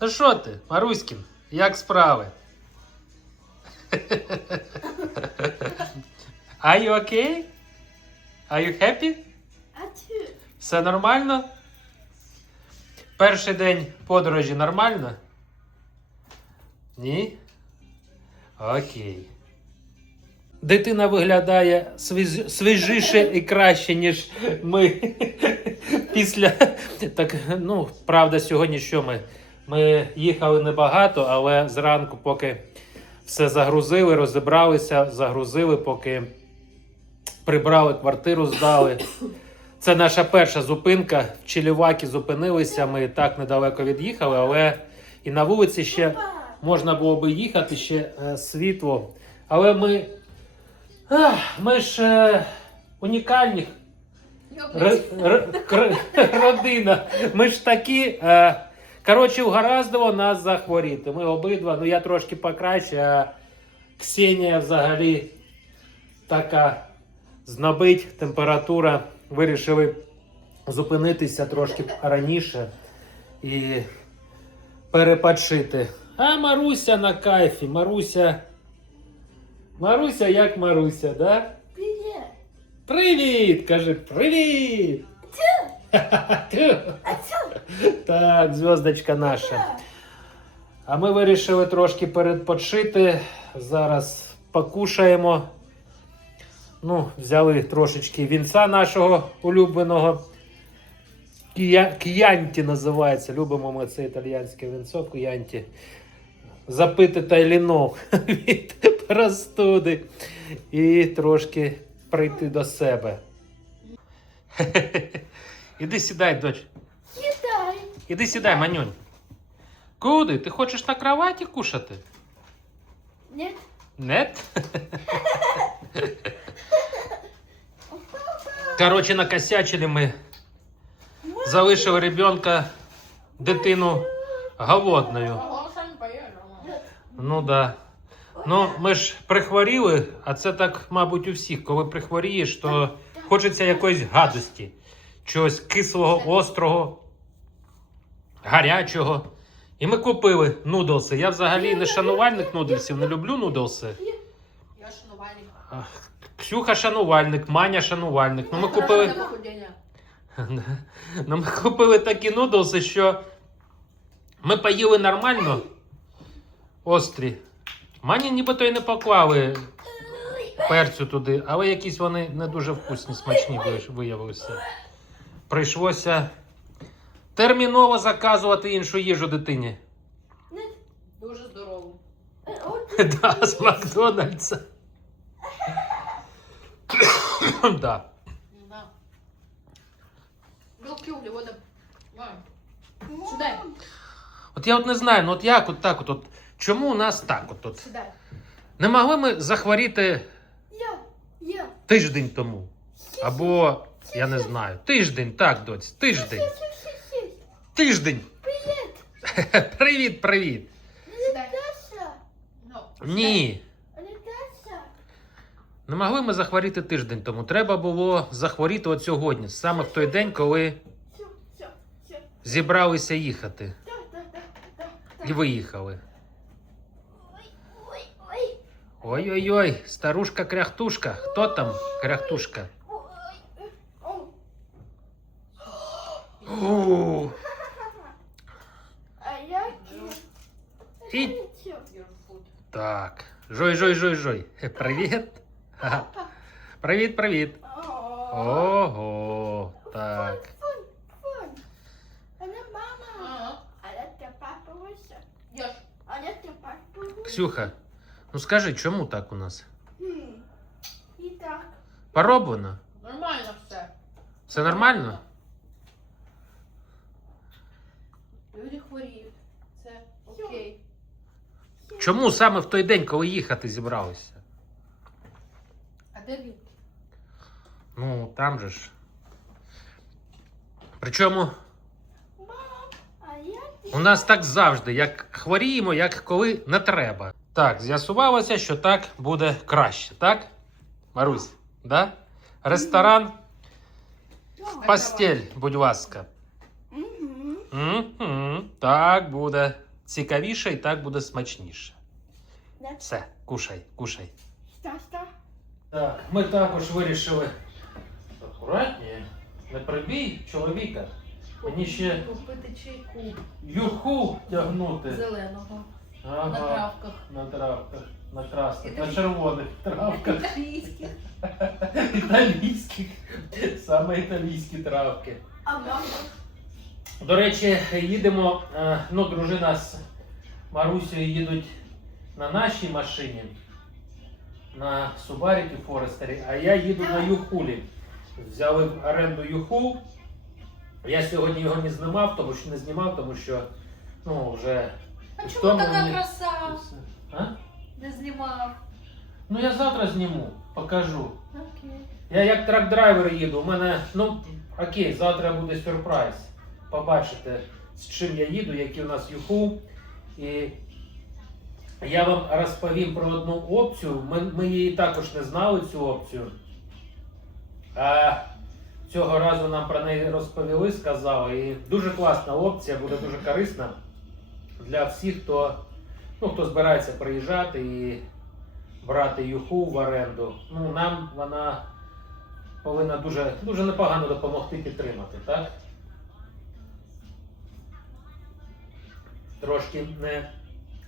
Ну що ти, Маруськін, як справи? Are you okay? Are you happy? Все нормально? Перший день подорожі нормально? Ні? Окей. Дитина виглядає свіж- свіжіше і краще, ніж ми після. Так, ну, правда, сьогодні що ми? Ми їхали небагато, але зранку, поки все загрузили, розібралися, загрузили, поки прибрали квартиру, здали. Це наша перша зупинка. В Чилівакі зупинилися. Ми так недалеко від'їхали, але і на вулиці ще можна було би їхати ще е, світло. Але ми. Ах, ми ж е, унікальні р, р, кр- родина. Ми ж такі. Е, коротше, угораздило нас захворіти. Ми обидва, ну я трошки покраще, а Ксенія взагалі така знобить температура. Вирішили зупинитися трошки раніше і перепочити. А Маруся на кайфі. Маруся. Маруся як Маруся, да? Привіт. Привіт! Каже, привіт! Так, зв'язочка наша. А ми вирішили трошки передпочити. Зараз покушаємо. Ну, взяли трошечки вінця нашого улюбленого. К'янті називається. Любимо ми це італіянське вінцо К'янті. Запити тайлінок від простуди. І трошки прийти до себе. Іди сідай, доч. Сідай. Іди сідай, манюнь. Куди? Ти хочеш на кроваті кушати? Ні? Нет? Коротше, накосячили ми. Залишили ребенка, дитину голодною. Ну да. Ну, ми ж прихворіли, а це так, мабуть, у всіх. Коли прихворієш, то хочеться якоїсь гадості. Чогось кислого, острого, гарячого. І ми купили нудлси. Я взагалі не шанувальник нудлсів, не люблю нудлси. Я шанувальник. Ксюха шанувальник, Маня шанувальник. Ну ми купили. Ну, ми купили такі нудлси, що ми поїли нормально. Острі. Мані нібито й не поклали перцю туди, але якісь вони не дуже вкусні, смачні виявилися. Прийшлося терміново заказувати іншу їжу дитині. Дуже здорово. От Да, з Макдональдса. да. От я от не знаю, ну от як от так от, от чому у нас так от, от? Не могли ми захворіти я. Я. тиждень тому. Або, я не знаю, тиждень, так, доць, тиждень. Тиждень. Привіт. Привіт, привіт. Ну, Ні. Не могли ми захворіти тиждень тому. Треба було захворіти от сьогодні, саме в той день, коли зібралися їхати. І виїхали. Ой, ой, ой. Ой-ой-ой, старушка кряхтушка. Хто там кряхтушка? А я І- Все. your food. Так. Жой, жой, жой, жой. Привіт. Ха-ха. Привіт, привіт. Ого. Так. Фон, фон. А не мама. Ага. А я тебе папа вище. Їж. А я тебе папа вище. Ксюха, ну скажи, чому так у нас? Хм. І так. Пороблено? Нормально все. Все нормально? Люди хворіють. Це окей. Чому саме в той день, коли їхати зібралися? А де він? Ну, там же ж. Причому а я у нас так завжди, як хворіємо, як коли не треба. Так, з'ясувалося, що так буде краще, так? Марусь, да? Ресторан, постель, будь ласка. Угу, так буде. цікавіше і так буде смачніше. Да. Все, кушай, кушай. Що, що? Так, ми також вирішили акуратніше, не прибій чоловіка. Мені ще Купити чайку юху тягнути. зеленого на травках. на травках, на красних, на червоних травках. Італійських. Італійських. Саме італійські травки. А мама? До речі, їдемо, е, ну, дружина з Марусею їдуть на нашій машині, на Субаріки Форестері, а я їду на Юхулі. Взяли в оренду Юхул. Я сьогодні його не знімав, тому що не знімав, тому що ну, вже. А чому така мені- краса? А? Не знімав. Ну я завтра зніму, покажу. Окей. Я як трак-драйвер їду. У мене, ну окей, завтра буде сюрприз. Побачите, з чим я їду, який у нас юху. І я вам розповім про одну опцію. Ми, ми її також не знали, цю опцію. А цього разу нам про неї розповіли, сказали. І дуже класна опція, буде дуже корисна для всіх, хто, ну, хто збирається приїжджати і брати юху в оренду. Ну, нам вона повинна дуже, дуже непогано допомогти підтримати, так? Трошки не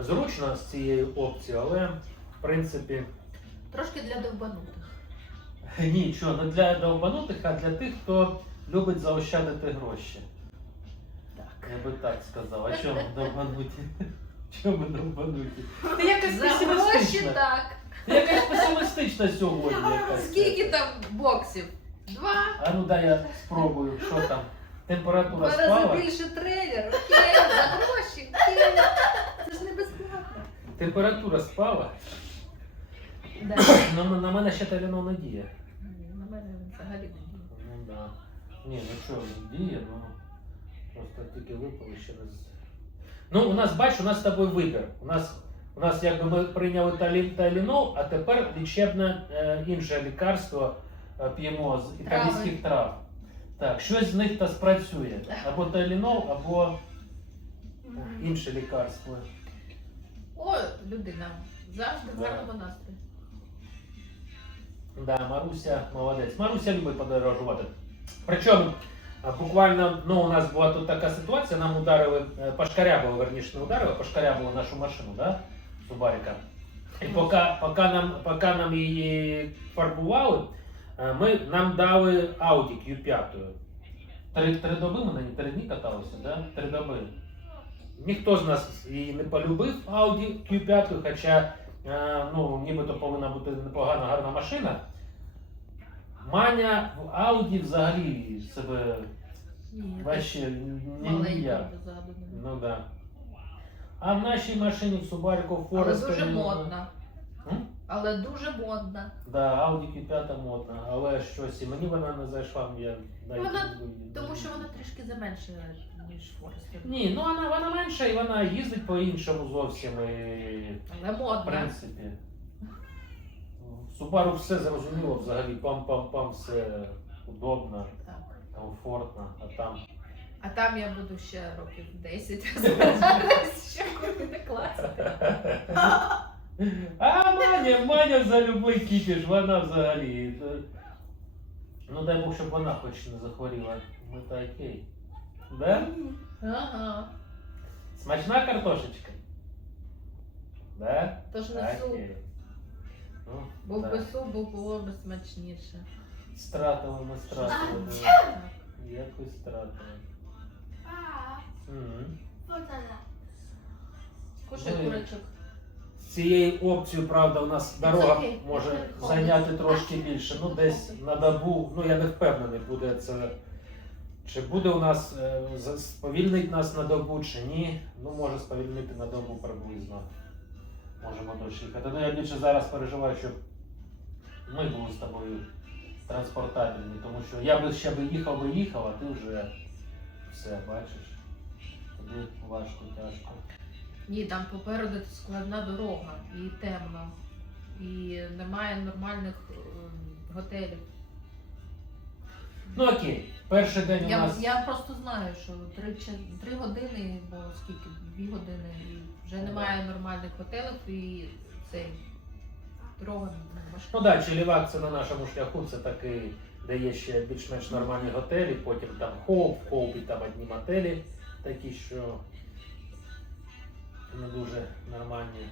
зручно з цією опцією, але в принципі Трошки для довбанутих. нічого, не для довбанутих, а для тих, хто любить заощадити гроші. Так. Я би так сказав. А чому довбануті? Чому довбануті? Ти якось За гроші песимістична. так. Ти якась песимістична сьогодні. Якась. Скільки там боксів? Два. А ну дай я спробую, що там. Температура Два рази спала. більше трейлер. Окей, за гроші. Окей. Це ж не безплатно. Температура спала. Да. Ну, на мене ще таліно не діє. На мене взагалі не діє. Ну да. Ні, ну що, він діє, ну просто тільки випали ще не з. Ну, у нас, бач, у нас з тобою вибір. У нас, у нас якби ми прийняли талі, талінол, а тепер лічебне е, інше лікарство е, п'ємо з італійських трав. Так, щось з них та спрацює. Або талінол, або інше лікарство. О, людина. Завжди в Да. гарному настрої. Да, Маруся молодець. Маруся любить подорожувати. Причому а, буквально ну, у нас була тут така ситуація, нам ударили, е, пошкарябили, верніше не ударили, пошкарябили нашу машину, да? Субаріка. І поки, поки, нам, поки нам її фарбували, е, ми, нам дали Audi Q5. Три, три доби ми на ній, три дні каталися, да? Три доби. Ніхто з нас її не полюбив Audi Q5, хоча е, ну, нібито повинна бути непогана гарна машина. Маня в Audi взагалі себе Ні, вообще ніяк. Ну да. А в нашій машині в Subaru Але дуже модна. Але дуже модна. Да, Audi Q5 модна, але щось і мені вона не зайшла. Я навіть Вона- не буду- Тому що вона трішки заменшена, ніж Форестер. Ні, ну вона, вона менша і вона їздить по-іншому зовсім. І... Але В модна. принципі. В Subaru все зрозуміло взагалі, пам-пам-пам, все удобно, Так. комфортно, а там. А там я буду ще років 10 розбиратись, що куди не класти. А Маня, Маня за любий кіпіш, вона взагалі. Ну дай Бог, щоб вона хоч не захворіла. Ми то окей. Да? Ага. Смачна картошечка? Да? Тож не суп. Окей. Ну, Був да. би суп, бо було б смачніше. Стратили ми стратили. да. Якось стратили. А, Мгм. вот она. Кушай Ну, і- курочок. Цією опцією, правда, у нас дорога окей. може зайняти трошки більше. Ну, десь на добу, ну я не впевнений, буде це. Чи буде у нас е, сповільнить нас на добу, чи ні. Ну, може сповільнити на добу приблизно. Можемо дощ їхати. Ну, я більше зараз переживаю, щоб ми були з тобою транспортабельні, тому що я би ще би їхав би їхав, а ти вже все бачиш. Тобі важко, тяжко. Ні, там попереду складна дорога і темно. І немає нормальних е, готелів. Ну окей, перший день у Я, нас. я просто знаю, що три, чи- три години, бо скільки, дві години, і вже немає нормальних готелів і цей дорога важка. Ну так, да, Челівак це на нашому шляху, це такий, де є ще більш-менш нормальні готелі, потім там Хоуп, в Хоупі там одні мотелі, такі, що не дуже нормальні.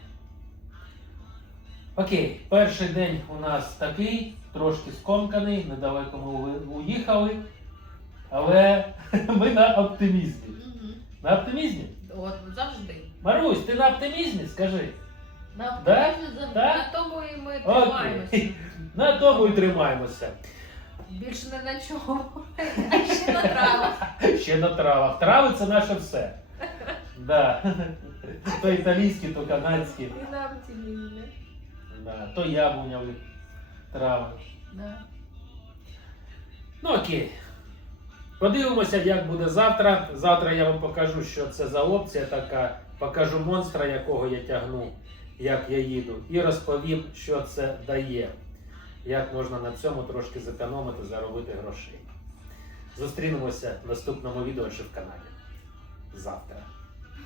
Окей, перший день у нас такий, трошки скомканий, недалеко ми уїхали, але ми на оптимізмі. На оптимізмі? От завжди. Марусь, ти на оптимізмі? Скажи. На, Да? завжди, Да? на тому і ми тримаємося. На тому і тримаємося. Більше не на чому. А ще на травах. Ще на травах. Трави це наше все. Да. То італійські, то канадські, І на оптимізмі. да. то яблуняві трави. Да. Ну окей. Подивимося, як буде завтра. Завтра я вам покажу, що це за опція така. Покажу монстра, якого я тягну, як я їду, і розповім, що це дає. Як можна на цьому трошки зекономити, заробити грошей. Зустрінемося в наступному відео чи в каналі. Завтра.